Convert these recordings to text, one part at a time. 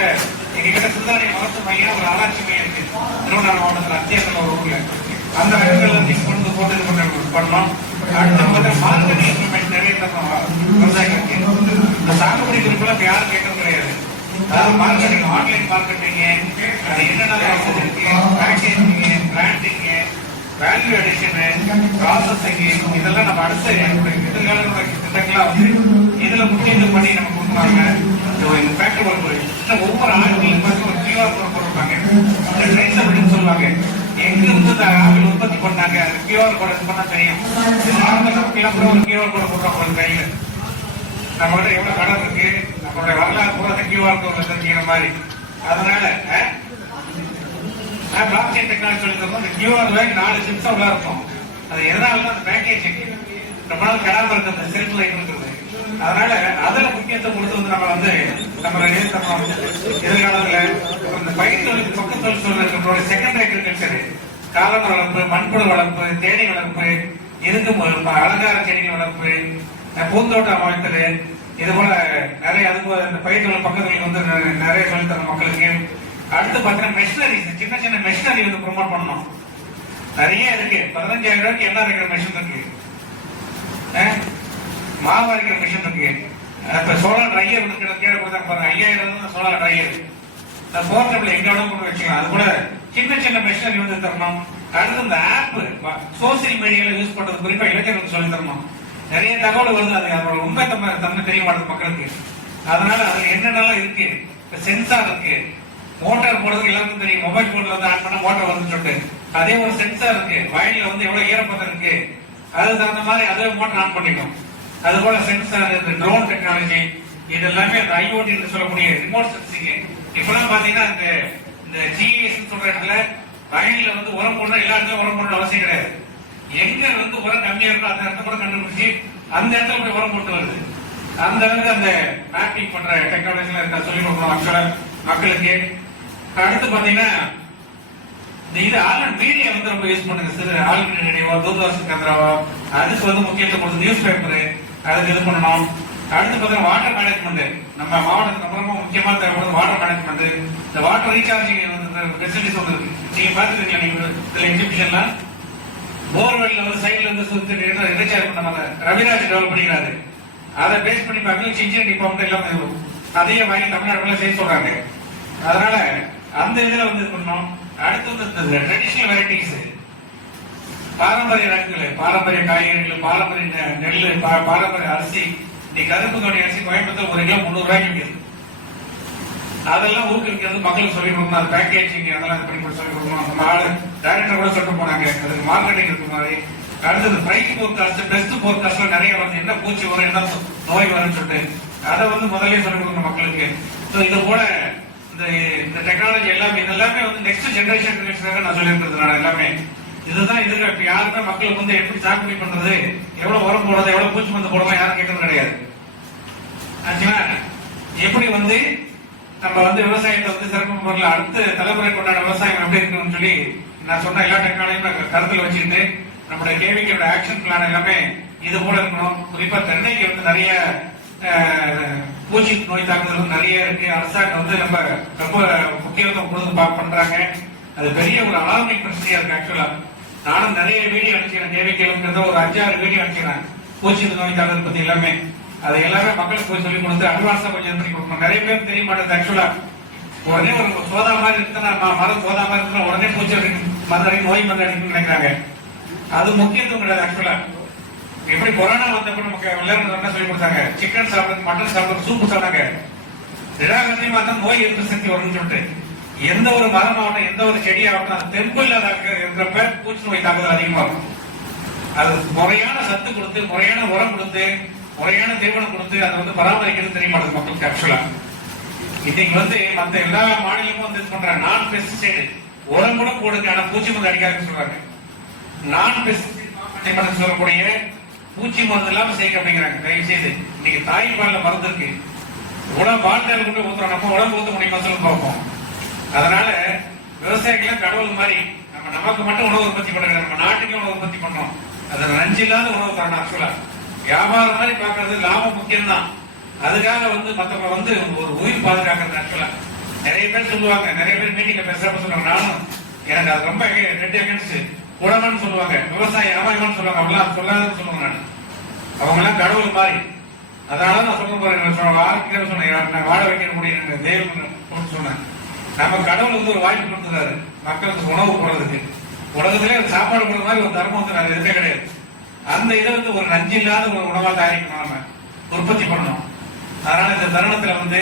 மாவட்டத்தை எங்ககிட்ட சிந்தானை மகத்து மையம் ஒரு ஆராய்ச்சி மையம் இருக்கு திருவண்ணாமலை மாவட்டத்தில் அத்தியாசம் அந்த மையங்கள்ல நீங்க கொண்டு போட்டு இது அடுத்த மாதிரி மார்க்கெட் இன்ஸ்ட்ருமெண்ட் நிறைய விவசாயிகளுக்கு இந்த யாரும் கேட்கறது கிடையாது. அதாவது மார்க்கெட்டிங் ஆன்லைன் மார்க்கெட்டிங் அது என்னென்ன இருக்கு பேக்கேஜிங் பிராண்டிங் வேல்யூ அடிஷனு இதெல்லாம் நம்ம அடுத்த எதிர்காலங்களோட திட்டங்களா வந்து இதுல முக்கியத்துவம் பண்ணி நம்ம கொடுக்குறாங்க இந்த ஒவ்வொரு ஆளுநர்களும் பார்த்து ஒரு கியூஆர் கோட் போட்டிருப்பாங்க இந்த அப்படின்னு சொல்லுவாங்க. எங்க இருந்து இந்த ஆப்பிள் உற்பத்தி பண்ணாங்க? அந்த கியூஆர் கோட் பண்ணா தெரியும். நார்மலாக கிளம்புற ஒரு கியூஆர் கோட் போடுறோம் ஒரு கையில நம்ம எவ்வளவு கடன் இருக்கு? நம்மளுடைய வரலாறு கூட அந்த கியூஆர் கோட் வச்சிருக்கிற மாதிரி. அதனால நான் பிளாக் செயின் டெக்னாலஜி சொல்லி அந்த இந்த கியூஆர்ல நாலு சிப்ஸ் உள்ள இருக்கும். அது எதனால அந்த பேக்கேஜ் ரொம்ப நாள் கடாம இருக்கு அந்த செல்ஃப் லைட் அதனால அதுல முக்கியத்துவம் கொடுத்து வந்து நம்ம வந்து நம்ம நம்ம எதிர்காலத்துல இந்த பயிர் தொழில் பக்கத்தொழில் சொல்றது நம்மளுடைய செகண்ட் அக்ரிகல்ச்சர் காலமர வளர்ப்பு மண்புழு வளர்ப்பு தேனி வளர்ப்பு இதுக்கு அலங்கார செடிகள் வளர்ப்பு பூந்தோட்டம் அமைத்தல் இது போல நிறைய அது போல இந்த பயிர் தொழில் பக்கத்துல வந்து நிறைய சொல்லித்தர மக்களுக்கு. அடுத்து பாத்தீங்கன்னா மெஷினரிஸ் சின்ன சின்ன மெஷினரி வந்து ப்ரொமோட் பண்ணணும். நிறைய இருக்கு. பதினஞ்சாயிரம் ரூபாய்க்கு என்ன இருக்கிற மெஷின் இருக்கு? அஹ், மிஷின் இருக்கு. இப்போ இப்ப சோலார் ட்ரையர் இருக்கிற கீழே கொடுத்தா பாருங்க ஐயாயிரம் சோலார் ட்ரையர் இந்த போர்ட்டபிள் எங்க வேணாலும் கொண்டு வச்சுக்கலாம். அது கூட சின்ன சின்ன மிஷினரி வந்து தரணும். அடுத்து இந்த ஆப் சோசியல் மீடியால யூஸ் பண்றது குறிப்பா இளைஞர்களுக்கு சொல்லி தரணும். நிறைய தகவல் வருது அது. அவரோட உண்மை தன்மை தன்மை தெரிய மாட்டேது மக்களுக்கு. அதனால அது என்னென்னலாம் இருக்கு? இப்போ சென்சார் இருக்கு. மோட்டார் போடுறது எல்லாருக்கும் தெரியும். மொபைல் போன்ல வந்து ஆன் பண்ண மோட்டார் வந்து சொல்லிட்டு. அதே ஒரு சென்சார் இருக்கு. வயலில் வந்து எவ்வளவு ஈரப்பதம் இருக்கு. அது தகுந்த மாதிரி அதே மோட்டார் ஆன் பண்ணிக்கும் அது போல சென்சார் இந்த ட்ரோன் டெக்னாலஜி இது எல்லாமே அந்த ஐஓடி என்று சொல்லக்கூடிய ரிமோட் சென்சிங் இப்பெல்லாம் பாத்தீங்கன்னா இந்த இந்த ஜிஎஸ் சொல்ற இடத்துல வயல்ல வந்து உரம் போடணும் எல்லா இடத்துலயும் உரம் போடணும் அவசியம் கிடையாது. எங்க வந்து உரம் கம்மியா இருக்கோ அந்த இடத்த கூட கண்டுபிடிச்சு அந்த இடத்துல போய் உரம் போட்டு வருது. அந்த அளவுக்கு அந்த மேப்பிங் பண்ற டெக்னாலஜி எல்லாம் இருக்கா சொல்லி கொடுக்கணும் மக்களை மக்களுக்கு. அடுத்து பாத்தீங்கன்னா இந்த இது ஆன்லைன் மீடியா வந்து ரொம்ப யூஸ் பண்ணுங்க சிறு ஆன்லைன் ரேடியோ தூர்தர்ஷன் கேந்திராவோ அதுக்கு வந்து முக்கியத்துவம் கொடுத்து நியூஸ் பேப்பரு அதுக்கு இது பண்ணணும். அடுத்து பார்த்தீங்கன்னா வாட்டர் மேனேஜ்மெண்ட் நம்ம மாவட்டத்துக்கு ரொம்ப முக்கியமா தேவைப்படுது வாட்டர் மேனேஜ்மெண்ட் இந்த வாட்டர் ரீசார்ஜிங் வந்து ஃபெசிலிட்டிஸ் வந்து இருக்கு. நீங்க பாத்துருக்கீங்க நீங்க இதுல எக்ஸிபிஷன்லாம் போர்வெல்ல வந்து சைடுல இருந்து சுத்தி ரீசார்ஜ் பண்ண மாதிரி. ரவிராஜ் டெவலப் பண்ணிக்கிறாரு அதை பேஸ் பண்ணி பார்க்கணும். இன்ஜினியர் டிபார்ட்மெண்ட் எல்லாம் இருக்கும். அதையே வாங்கி தமிழ்நாடுல செய்ய சொல்றாங்க. அதனால அந்த இதுல வந்து இது பண்ணோம் அடுத்து வந்து இந்த ட்ரெடிஷனல் வெரைட்டிஸ் பாரம்பரிய ரகங்கள் பாரம்பரிய காய்கறிகள் பாரம்பரிய நெல் நெல்லு பா- பாரம்பரிய அரிசி இன்னைக்கு கருப்பு கவுனி அரிசி கோயம்புத்தூர் ஒரு கிலோ முந்நூறு ரூபாய்க்கு விற்கிது அதெல்லாம் ஊக்குவிக்கிறது மக்களுக்கு சொல்லி கொடுக்கணும். அது பேக்கேஜிங் அதெல்லாம் பண்ணி கொடுத்து சொல்லி கொடுக்கணும். அந்த ஆளு டைரக்டர் கூட சொல்லிட்டு போனாங்க அதுக்கு மார்க்கெட்டிங் இருக்கு மாதிரி அடுத்தது பிரைஸ் போர்காஸ்ட் பெஸ்ட் போர்காஸ்ட்ல நிறைய வந்து என்ன பூச்சி வரும் என்ன நோய் வரும்னு சொல்லிட்டு அதை வந்து முதல்ல சொல்லி கொடுக்கணும் மக்களுக்கு. ஸோ இது போல இந்த இந்த டெக்னாலஜி எல்லாமே இது எல்லாமே வந்து நெக்ஸ்ட் ஜெனரேஷன் நான் சொல்லியிருக்கிறதுனால எல்லாமே இதுதான் இதுக்கு இப்ப யாருமே மக்களுக்கு வந்து எப்படி சாகுபடி பண்றது? எவ்வளவு உரம் போடுறது? எவ்வளவு பூச்சி மருந்து போடலாம் யாரும் கேட்கறது கிடையாது. ஆச்சுங்களா? எப்படி வந்து நம்ம வந்து விவசாயத்தை வந்து சிறப்பு முறையில் அடுத்த தலைமுறை கொண்டாட விவசாயம் எப்படி இருக்கணும்னு சொல்லி நான் சொன்ன எல்லா டெக்னாலஜியும் கருத்துல வச்சுக்கிட்டு நம்மளுடைய கேவிக்கோட ஆக்ஷன் பிளான் எல்லாமே இது போல இருக்கணும். குறிப்பா தென்னைக்கு வந்து நிறைய பூச்சி நோய் தாக்குதல் நிறைய இருக்கு. அரசாங்கம் வந்து நம்ம ரொம்ப முக்கியத்துவம் கொடுத்து பண்றாங்க. அது பெரிய ஒரு அலார்மிங் பிரச்சனையா இருக்கு ஆக்சுவலா நானும் நிறைய வீடியோ அனுப்பிச்சிருக்கேன். கேவிக்கேங்கிறத ஒரு அஞ்சாறு வீடியோ அனுப்பிச்சிருக்கேன். பூச்சி நோய் தாக்குதல் பத்தி எல்லாமே. அதை எல்லாமே மக்களுக்கு போய் சொல்லி கொடுத்து அட்வான்ஸா கொஞ்சம் பண்ணி கொடுக்கணும். நிறைய பேர் தெரிய மாட்டேங்குது ஆக்சுவலா உடனே ஒரு சோதா மாதிரி இருக்குன்னா மரம் சோதா மாதிரி இருக்குன்னா உடனே பூச்சி அடிக்கும் மருந்து அடிக்கும் நோய் மருந்து அடிக்கும் நினைக்கிறாங்க. அது முக்கியத்துவம் கிடையாது ஆக்சுவலா எப்படி கொரோனா வந்தப்ப நமக்கு எல்லாரும் நல்லா சொல்லி கொடுத்தாங்க? சிக்கன் சாப்பிடுறது மட்டன் சாப்பிடுறது சூப்பு சாப்பிட்டாங்க. நிராகரணையும் பார்த்தா நோய் எதிர்ப்பு சக்தி வரும்னு சொல்லிட்டு. எந்த ஒரு மரம் ஆகட்டும் எந்த ஒரு செடி ஆகட்டும் தெம்பு இல்லாத இருக்கிறப்ப பூச்சி நோய் தாக்குதல் அதிகமாகும். அது முறையான சத்து கொடுத்து முறையான உரம் கொடுத்து முறையான தீவனம் கொடுத்து அதை வந்து பராமரிக்கிறது தெரிய மாட்டேங்குது மக்களுக்கு ஆக்சுவலா இன்னைக்கு வந்து மத்த எல்லா மாநிலமும் வந்து இது பண்றாங்க. நான் பெஸ்டிசைடு உரம் கூட போடுங்க ஆனா பூச்சி மருந்து அடிக்காதுன்னு சொல்றாங்க. நான் பெஸ்டிசைடு சொல்லக்கூடிய பூச்சி மருந்து இல்லாம செய்ய அப்படிங்கிறாங்க. தயவு செய்து இன்னைக்கு தாய்ப்பால்ல மருந்து இருக்கு. உடம்பு வாழ்க்கையில கொண்டு ஊத்துறோம். நம்ம உடம்பு ஊத்த முடியுமா? மசாலும் பார்ப்போம். அதனால விவசாயிகள் கடவுள் மாதிரி நம்ம நமக்கு மட்டும் உணவு உற்பத்தி பண்றது நம்ம நாட்டுக்கு உணவு உற்பத்தி பண்றோம். அது நஞ்சு இல்லாத உணவு தரணும் ஆக்சுவலா வியாபாரம் மாதிரி பாக்குறது லாபம் முக்கியம் தான் அதுக்காக வந்து மத்தவங்க வந்து ஒரு உயிர் பாதுகாக்கிறது ஆக்சுவலா நிறைய பேர் சொல்லுவாங்க நிறைய பேர் மீட்டிங்ல பேசுறப்ப சொல்லுவாங்க நானும் எனக்கு அது ரொம்ப ரெட் அகேன்ஸ்ட் உடம்புன்னு சொல்லுவாங்க. விவசாயி அபாயம்னு சொல்லுவாங்க அவங்களாம் சொல்லாதன்னு சொல்லுவாங்க நான். அவங்க எல்லாம் கடவுள் மாதிரி. அதனால நான் சொல்ல போறேன் ஆரோக்கியம் சொன்னேன் நான் வாழ வைக்க முடியும் தெய்வம் சொன்னேன். நம்ம கடவுள் வந்து ஒரு வாய்ப்பு கொடுத்துறாரு மக்களுக்கு உணவு போடுறதுக்கு. உலகத்திலே சாப்பாடு போடுற மாதிரி ஒரு தர்மம் வந்து அது எதுவுமே கிடையாது. அந்த இதை வந்து ஒரு நஞ்சு இல்லாத ஒரு உணவாக தயாரிக்கணும் நம்ம. உற்பத்தி பண்ணணும். அதனால இந்த தருணத்துல வந்து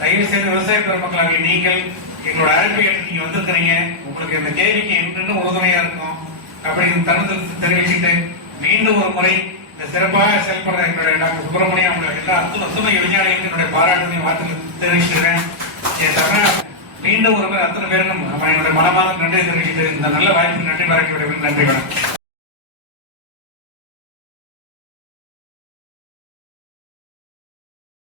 தயவு செய்து விவசாய பெருமக்களாக நீங்கள் எங்களோட அழைப்பை எடுத்து நீங்க வந்திருக்கிறீங்க. உங்களுக்கு இந்த கேள்விக்கு என்னென்ன உறுதுணையா இருக்கும். அப்படின்னு தருணத்தை தெரிவிச்சுட்டு மீண்டும் ஒரு முறை இந்த சிறப்பாக செயல்படுற எங்களுடைய டாக்டர் சுப்பிரமணியம் எல்லா அத்துணை அத்துணை விஞ்ஞானிகளுக்கு என்னுடைய பாராட்டுதலையும் வாழ்த்து தெரிவிச்சிருக்கேன் என் தருண மீண்டும் ஒரு முறை அத்தனை பேருக்கும் என்னுடைய மனமாக நன்றி தெரிவித்து இந்த நல்ல வாய்ப்பு நன்றி பாராட்டி நன்றி வணக்கம்.